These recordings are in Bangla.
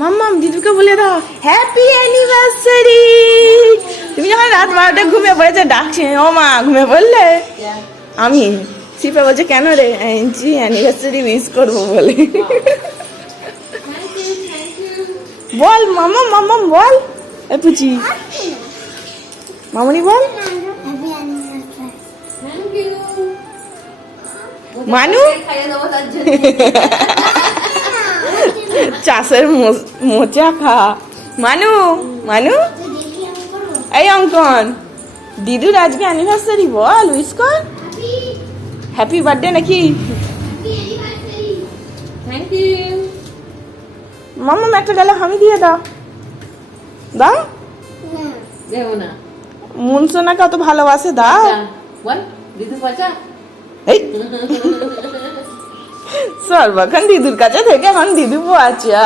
মাম্মাম দিদুকে বলে দাও হ্যাপি অ্যানিভার্সারি। তুমি যখন রাত 12টায় ঘুমিয়ে পড়েছে ডাকছে, ও মা ঘুমিয়ে পড়লে? আমি শিপা বলছে কেন রে? জি অ্যানিভার্সারি উইশ করবো বলে। বল মাম্মাম মাম্মাম বল, এ পুচি মামনি বল। মানু চাষের মোচা খা। মানু মানু এই অঙ্কন দিদুর আজকে অ্যানিভার্সারি, বল উইশ কর। হ্যাপি বার্থডে নাকি? Thank you. মাম্মাম একটা গেলে হামি দিয়ে দাও, দাও। দেব না। মুনসোনাকে অত ভালোবাসে, দাও। বল দিদু পচা। এই সর্বক্ষণ দিদুর কাছে থেকে এখন দিদু পচা।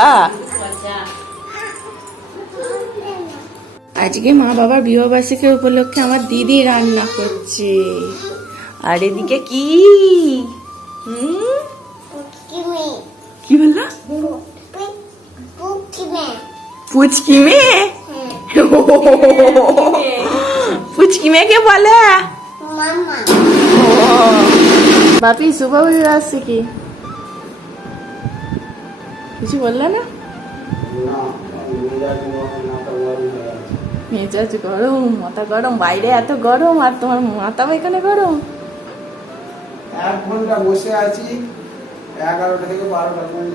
আজকে মা বাবার বিবাহবার্ষিকীর উপলক্ষে আমার দিদি রান্না করছে। আর এদিকে কি কি বললো? পুচকি মেয়ে। পুচকি মেয়েকে বলে বাপি শুভ বিবাহবার্ষিকী। কিছু বললে না? মেজাজ গরম, মাথা গরম, বাইরে এত গরম আর তোমার মাথাও এখানে গরম। 1 ঘন্টা বসে আছি, 11টা থেকে 12টা পর্যন্ত।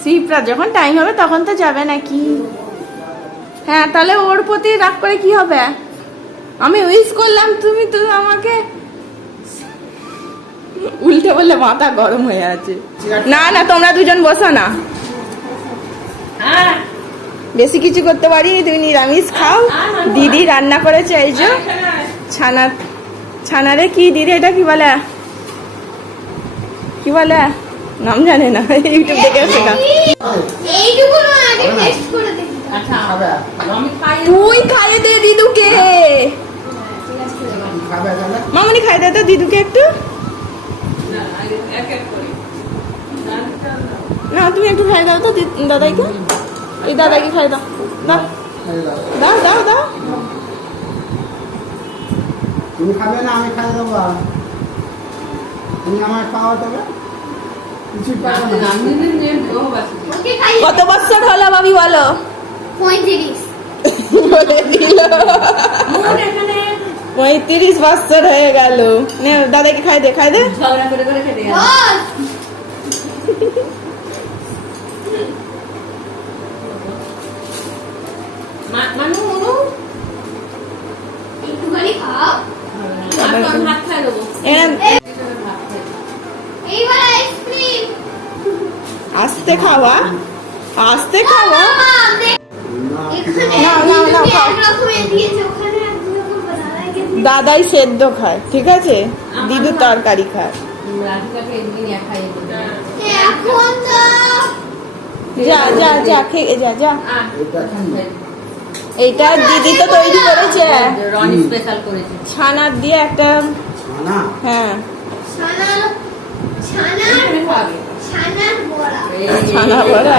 শিবরা যখন টাইম হবে তখন তো যাবে নাকি? হ্যাঁ তাহলে ওর প্রতি রাগ করে কি হবে? আমি উইশ করলাম, তুমি তো আমাকে উল্টে বললে মাথা গরম হয়ে আছে। না না তোমরা দুজন বসো না, বেশি কিছু করতে পারিনি, তুমি নিরামিষ খাও। দিদি রান্না করেছে এই যে ছানা, ছানারে কি দিদি এটা কি বলে, কি বলে নাম জানে না, ইউটিউব দেখে শেখা। তুই খাইয়ে দে দিদুকে, মামনি খাই দে তো দিদুকে একটু। না তুমি একটু খাই দাও তো দাদাইকে, এই দাদাকে খাই দাও, দাও দাও দাও দাও। তুমি খাবে না, আমি খাই দেবো। তুমি আমায় খাওয়া দেবে, কিছু পাবে না। কত বছর হলো বাবি বলো? 35 বলে দিল 35 বছর হয়ে গেল। নে দাদাকে খাই দে, খাই দে। ঝগড়া করে করে খেতে গেল। মানু মানু একটুখানি খাও। আর ভাত খাই দেবো। এইবার আইসক্রিম। আস্তে খাওয়া, আস্তে খাওয়া। এখানে না, না, না, খাও। এক রকমের দিয়েছে, ওখানে এক রকম বানায়। দাদাই সেদ্ধ খায়, ঠিক আছে, দিদু তরকারি খায়। রাধিকাকে একদিন খাই দেবো। এখন তো যা যা যা খেয়ে যা যা। এইটা দিদি তো তৈরি করেছে, রনি স্পেশাল করেছে ছানার দিয়ে একটা। না হ্যাঁ ছানার ছানার ছানার বড়া। ছানা বড়া।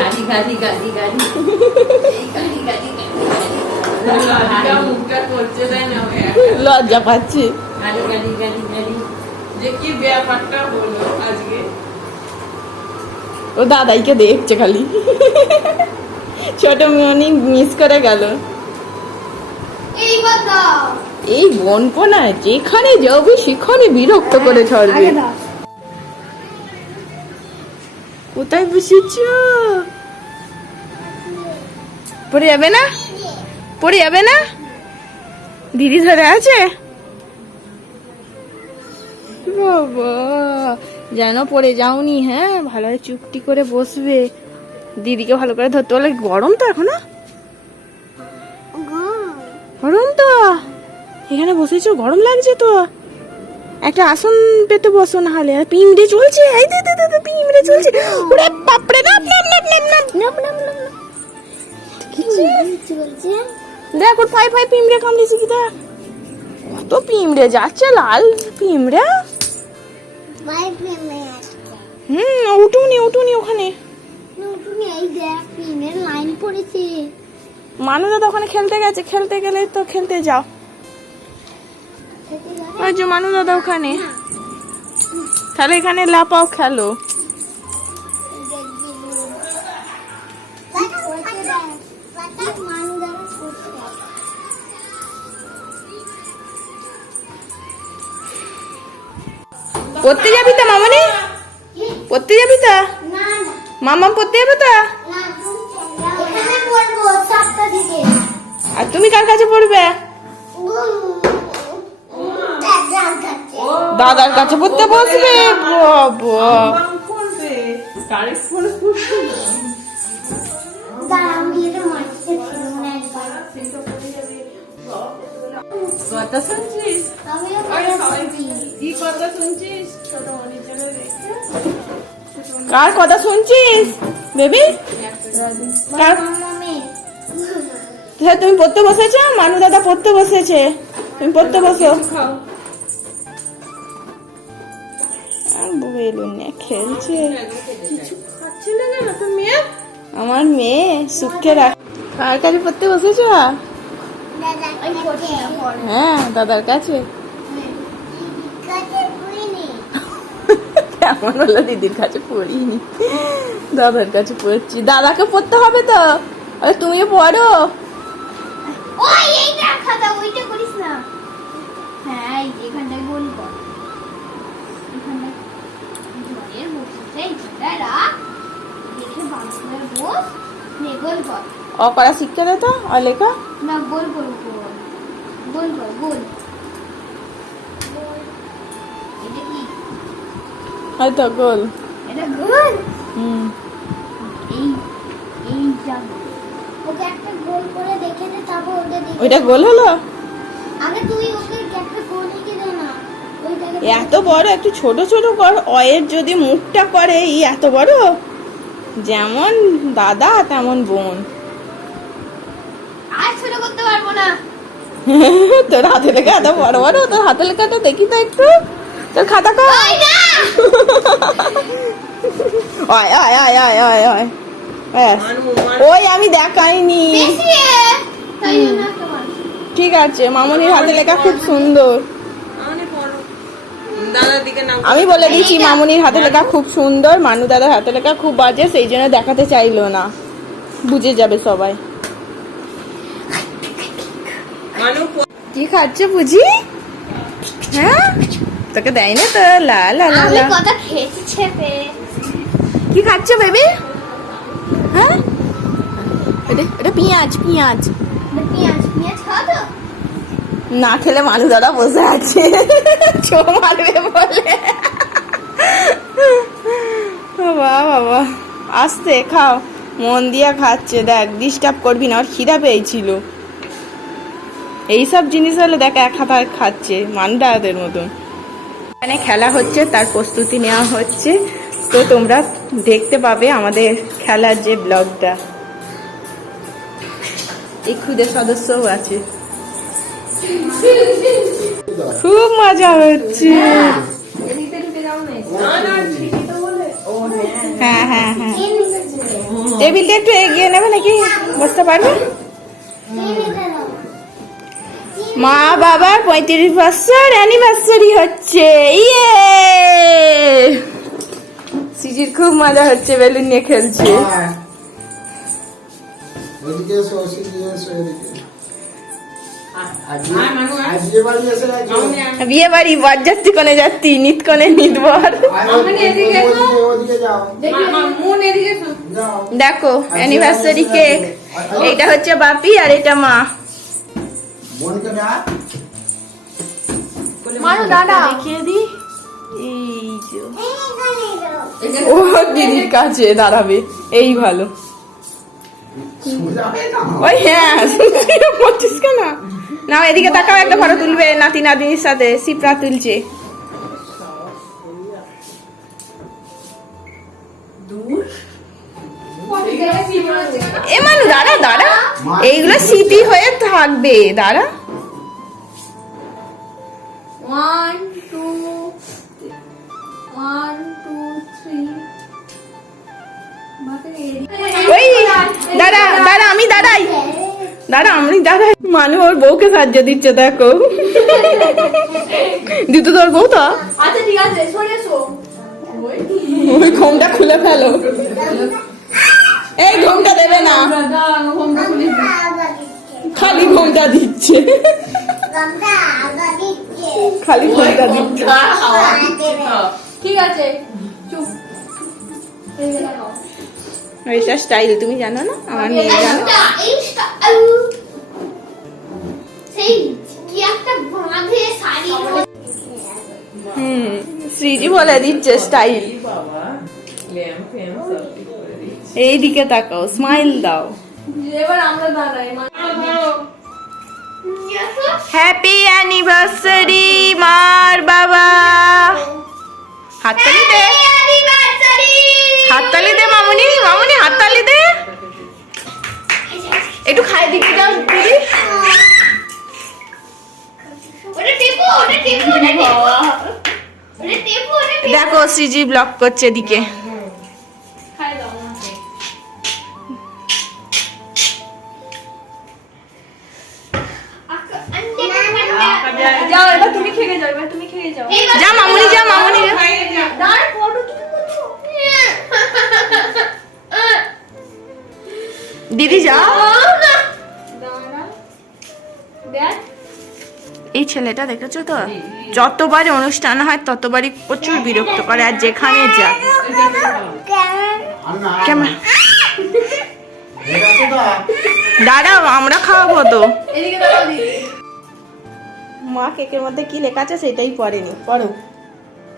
গাড়ি গাড়ি গাড়ি গাড়ি লজ্জা পাচ্ছি। গাড়ি গাড়ি গাড়ি গাড়ি যে কি ব্যাপারটা হলো আজকে। ও দাদাইকে দেখছে খালি, ছোট মনি মিস করে গেল। এইবার দাও। এই বনপনা যেখানে যাবে সেখানে বিরক্ত করে ছাড়বে। কোথায় বসেছ? পড়ে যাবে না, পড়ে যাবে না? দিদি ধরে আছে বাবা, যেন পড়ে যাওনি। হ্যাঁ ভালো চুপটি করে বসবে, দিদিকে ভালো করে ধরতে বলে। গরম তো এখনো, গরম তো। এখানে বসেছো, গরম লাগছে তো, একটা আসন পেতে বসো না হলে। পিমড়ে চলছে, এই দে দে দে পিমড়ে চলছে। ওরে বাপরে, নাপ নাপ নাপ নাপ নাপ নাপ নাপ নাপ। কি বলছে? দেখ ওর ফাই ফাই পিমড়ে কামড়েছে কি, দেখ কত পিমড়ে যাচ্ছে, লাল পিমড়ে। ভাই প্রেমে আছে। উঠুনি ওখানে। তুমি এই দেখ পিনের লাইন পড়েছে। মানু দাদা ওখানে খেলতে গেছে, খেলতে গেলে তো খেলতে যাও। ওই যে মানু দাদা ওখানে, তাহলে এখানে লাপাও খেলো। পড়তে যাবি তো মামনি? পড়তে যাবি তো? না না মামা পড়তে যাবে তো? না, এখানে পড়বো 7টা থেকে। আর তুমি কার কাছে পড়বে? দাদার কাছে। দাদার কাছে পড়তে বসবে? বাবা, দাঁড়া, আমি এটা মাটিতে ছিল না একবার। কথা শুনছিস? আমিও পড়েছি। কি কথা শুনছিস? ছোট মনির জন্য দেখতে। কার কথা শুনছিস বেবি? কার? মামি। হ্যাঁ, তুমি পড়তে বসেছো? মানু দাদা পড়তে বসেছে, তুমি পড়তে বসো। খাও। আর বেলুন নিয়ে খেলছে। খাচ্ছি না কেন তোর মেয়ে? আমার মেয়ে সুখে রাখ। কার কাছে পড়তে বসেছো? দাদার কাছে। হ্যাঁ, দাদার কাছে। কাছে পড়িনি। কেমন হলো? দিদির কাছে পড়িনি, দাদার কাছে পড়ছি। দাদাকে পড়তে হবে তো, আরে তুমিও পড়ো। ওই এইটা খাতা, ওইটা করিস না। হ্যাঁ, এই যে এখানটায় গোল কর। এখানটায় জলের বসেছে, এইখানটায় রাখ। দেখে বাঁকুড়ার বস, নে গোল কর। অ করা শিখতে দে তো, অলেখা। না, গোল কর, গোল। গোল কর, গোল। এটা কি? হয়তো গোল। এটা গোল? হুম, এই যাবে। ওকে একটা গোল করে দেখে দে, তারপর ওটা দেখে। ওইটা গোল হলো? আগে তুই ওকে একটা গোল এঁকে দে না। ওইটাকে এত বড় একটু ছোট ছোট কর। অয়ের যদি মুখটা করে এই এত বড়, যেমন দাদা তেমন বোন। আর ছোট করতে পারবো না। তোর হাতে লেখা এত বড় বড়, তোর হাতে লেখাটা দেখি তো একটু। তোর খাতা কর। ওই না। আয় আয় আয় আয় আয় আয়। ব্যাস। ওই আমি দেখাইনি। বেশি তাই জন্য একটা মানুষ। ঠিক আছে, মামনির হাতে লেখা খুব সুন্দর। আমানে পড়ো। দাদার দিকে নাও। আমি বলে দিয়েছি মামনির হাতে লেখা খুব সুন্দর, মানু দাদার হাতে লেখা খুব বাজে, সেই জন্য দেখাতে চাইলো না। বুঝে যাবে সবাই। মানু কি খাচ্ছে বুঝি? হ্যাঁ, তোকে দেয় না তো? লা লা লা আমি লা। কথা খেয়েছি ছেপে। কি খাচ্ছে বেবি? হ্যাঁ, এটা পেঁয়াজ। পেঁয়াজ পেঁয়াজ খাও তো? না খেলে মানু দাদা বসে আছে, চো মারবে বলে। বাবা বাবা, আস্তে খাও, মন দিয়ে খাচ্ছে। দেখ, ডিস্টার্ব করবি না, ওর খিদা পেয়েছিল। এইসব জিনিস হলে দেখ এক হাতে খাচ্ছে মানু দাদাদের মতন। এখানে খেলা হচ্ছে, তার প্রস্তুতি নেওয়া হচ্ছে, তো তোমরা দেখতে পাবে আমাদের খেলার যে ব্লগটা। এই খুদে সদস্যও আছে, খুব মজা হচ্ছে। হ্যাঁ হ্যাঁ হ্যাঁ, টেবিলটা একটু এগিয়ে নেবে নাকি, বসতে পারবে? মা বাবার 35 বছর অ্যানিভার্সারি হচ্ছে। ইয়ে, সিজির খুব মজা হচ্ছে, বেলুন নিয়ে খেলছে। এদিকে এসো, ওদিকে এসো, এদিকে। আজকে আয় মানু, আয়। আজকে বাড়ি এসে গেছো। মামনি আয়। বিয়ে বাড়ি, বরযাত্রী কোনে যাত্রী, নিত কোনে নিতবর। মামনি এদিকে এসো। ওদিকে যাও, মন এদিকে এসো। যাও। দেখো অ্যানিভার্সারি কেক, এইটা হচ্ছে বাপি আর এটা মা। বোনকে ডাক। মানু দাদা দেখিয়ে দি। এই যে এইখানে ও দিদির কাছে দাঁড়াবে, এই ভালো। সোজা হয়ে যাও। ওই হ্যাঁ, বলছিস কেন? না, এদিকে তাকাও, একটা ফটো তুলবে নাতি নাতনির সাথে। সিপ্রা তুলছে। এ মানু দাঁড়া দাঁড়া, এইগুলো স্মৃতি হয়ে থাকবে, দাঁড়া। 1 2 1 2 3 দাঁড়া আমি দাঁড়া মানু ওর বউকে সাহায্য দিচ্ছে দেখো দিদি তোর বউ তো আচ্ছা ঠিক আছে সরে এসো ওই ঘোমটা খুলে ফেলো এই ঘোমটা দেবে না খালি ঘোমটা দিচ্ছে খালি ঘোমটা দিচ্ছে ঠিক আছে চুপ এইটা স্টাইল তুমি জানো না আমার মেয়ে জানো সেই কি একটা বাঁধে শাড়ি শ্রীজি বলে দিচ্ছে স্টাইল বাবা ল্যাম্প ফ্যাম সব ঠিক করে দিচ্ছি। এই দিকে তাকাও স্মাইল দাও এবার আমরা দাঁড়াই হ্যাপি অ্যানিভার্সারি মার বাবা হাততালি দে হাততালি দে মামুনি মামুনি হাততালি দে একটু খাই দিকে যাও দিদি ওটা টেপো ওটা টেপো ওটা টেপো ওটা টেপো ওটা টেপো দেখো সিজি ব্লক করছে এদিকে খাই দাও আমাকে যাও এবার তুমি খেয়ে যাও এবার তুমি খেয়ে যাও যা মামুনি যা মামুনি যা দাঁড় ফটো তুমি করছো দিদি যা দাঁড়া দেখ এই ছেলেটা দেখেছো তো যতবারই অনুষ্ঠান হয় ততবারই প্রচুর বিরক্ত করে আর যেখানে যা কেমন দাঁড়াও আমরা খাওয়াবো তো এদিকে দাঁড়াও দিদি মা কেকের মধ্যে কি লেখা আছে সেটাই পড়েনি পড়ো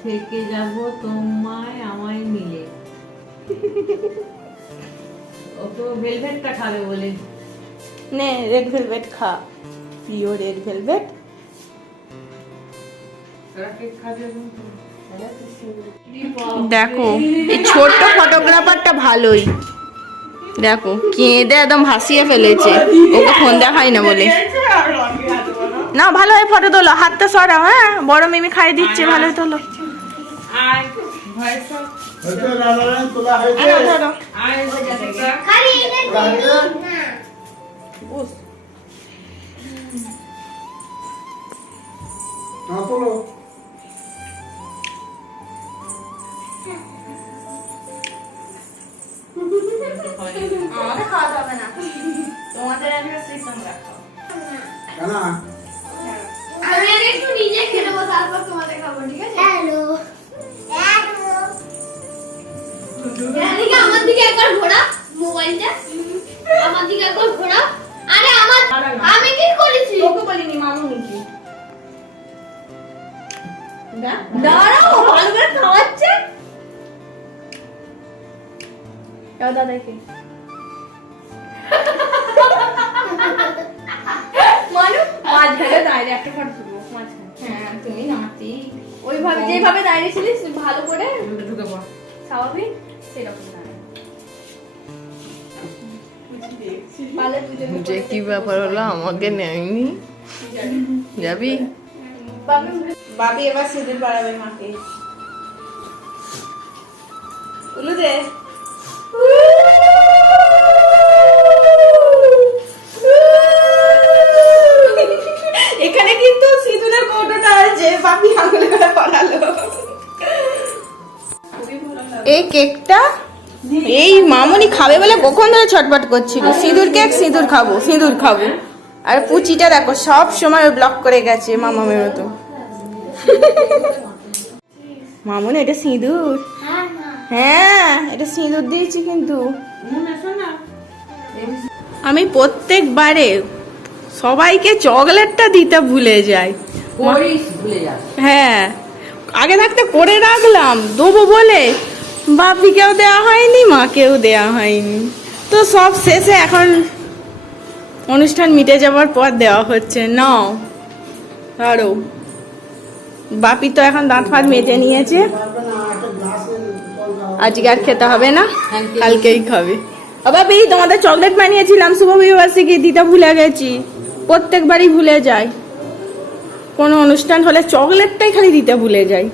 থেকে যাব তোমায় আমায় মিলে ও তো ভেলভেটটা খাবে বলে নে রেড ভেলভেট খা প্রিয় রেড ভেলভেট দেখো এই ছোট্ট ফটোগ্রাফারটা ভালোই দেখো কেঁদে একদম ভাসিয়ে ফেলেছে ওকে ফোন দেখাই না বলে না ভালো হয় ফটো তোলো হাতটা সরাও হ্যাঁ বড় মিমি খাই দিচ্ছে ভালোই তোলো আয় ভয়েস অফ তোলা হয়েছে আরে ধরো আয় জায়গা খালি এটা তোলা হয়েছে না তোলো আমাদের খাওয়া যাবে না তোমাদের অ্যানিভার্সারি তোমরা খাও কেন আমি আগে একটু নিজে খেয়ে নেবো তারপর তোমাদের খাবো ঠিক আছে হ্যালো এদিকে আমার দিকে একবার ঘোরা মোবাইলটা আমার দিকে একবার ঘোরা আরে আমার আমি কি করেছি তোকে বলিনি মামুনি কি দাঁড়াও ভালো করে খাওয়াচ্ছে দাদাকে মানু মাঝখানে দাঁড়িয়ে একটা ফটো তুলবো মাঝখানে হ্যাঁ তুমি নাতি ওইভাবে যেভাবে দাঁড়িয়েছিলিস ভালো করে ঢুকে পড় স্বাভাবিক সেরকম দাঁড়ায় পালে দুজনে যে কি ব্যাপার হলো আমাকে নেয়নি যাবি বাবি এবার সিঁদুর পরাবে মাকে উলু দে এখানে কিন্তু সিঁদুরের কৌটোটা আছে বাপি আঙুলে করে পরালো এই কেকটা এই মামুনি খাবে বলে কখন ধরে ছটপট করছিল সিঁদুর কেক সিঁদুর খাবো আর পুচিটা দেখো সব সময় ব্লক করে গেছে মামামের মতো মামুনি এটা সিঁদুর হ্যাঁ এটা সিঁদুর দিয়েছি কিন্তু আমি প্রত্যেকবারে সবাইকে চকলেটটা দিতে ভুলে যাই করিস ভুলে যাস হ্যাঁ আগে থাকতে করে রাখলাম দেবো বলে বাপিকেও দেওয়া হয়নি মাকেও দেওয়া হয়নি তো সব শেষে এখন অনুষ্ঠান মিটে যাওয়ার পর দেওয়া হচ্ছে নাও ধরো বাপি তো এখন দাঁত ফাঁত মেজে নিয়েছে আজকে আর খেতে হবে না কালকেই খাবে বাপি তোমাদের চকলেট বানিয়েছিলাম শুভ বিবাহবার্ষিকী দিতে ভুলে গেছি প্রত্যেকবারই ভুলে যাই কোনো অনুষ্ঠান হলে চকলেটটাই খালি দিতে ভুলে যাই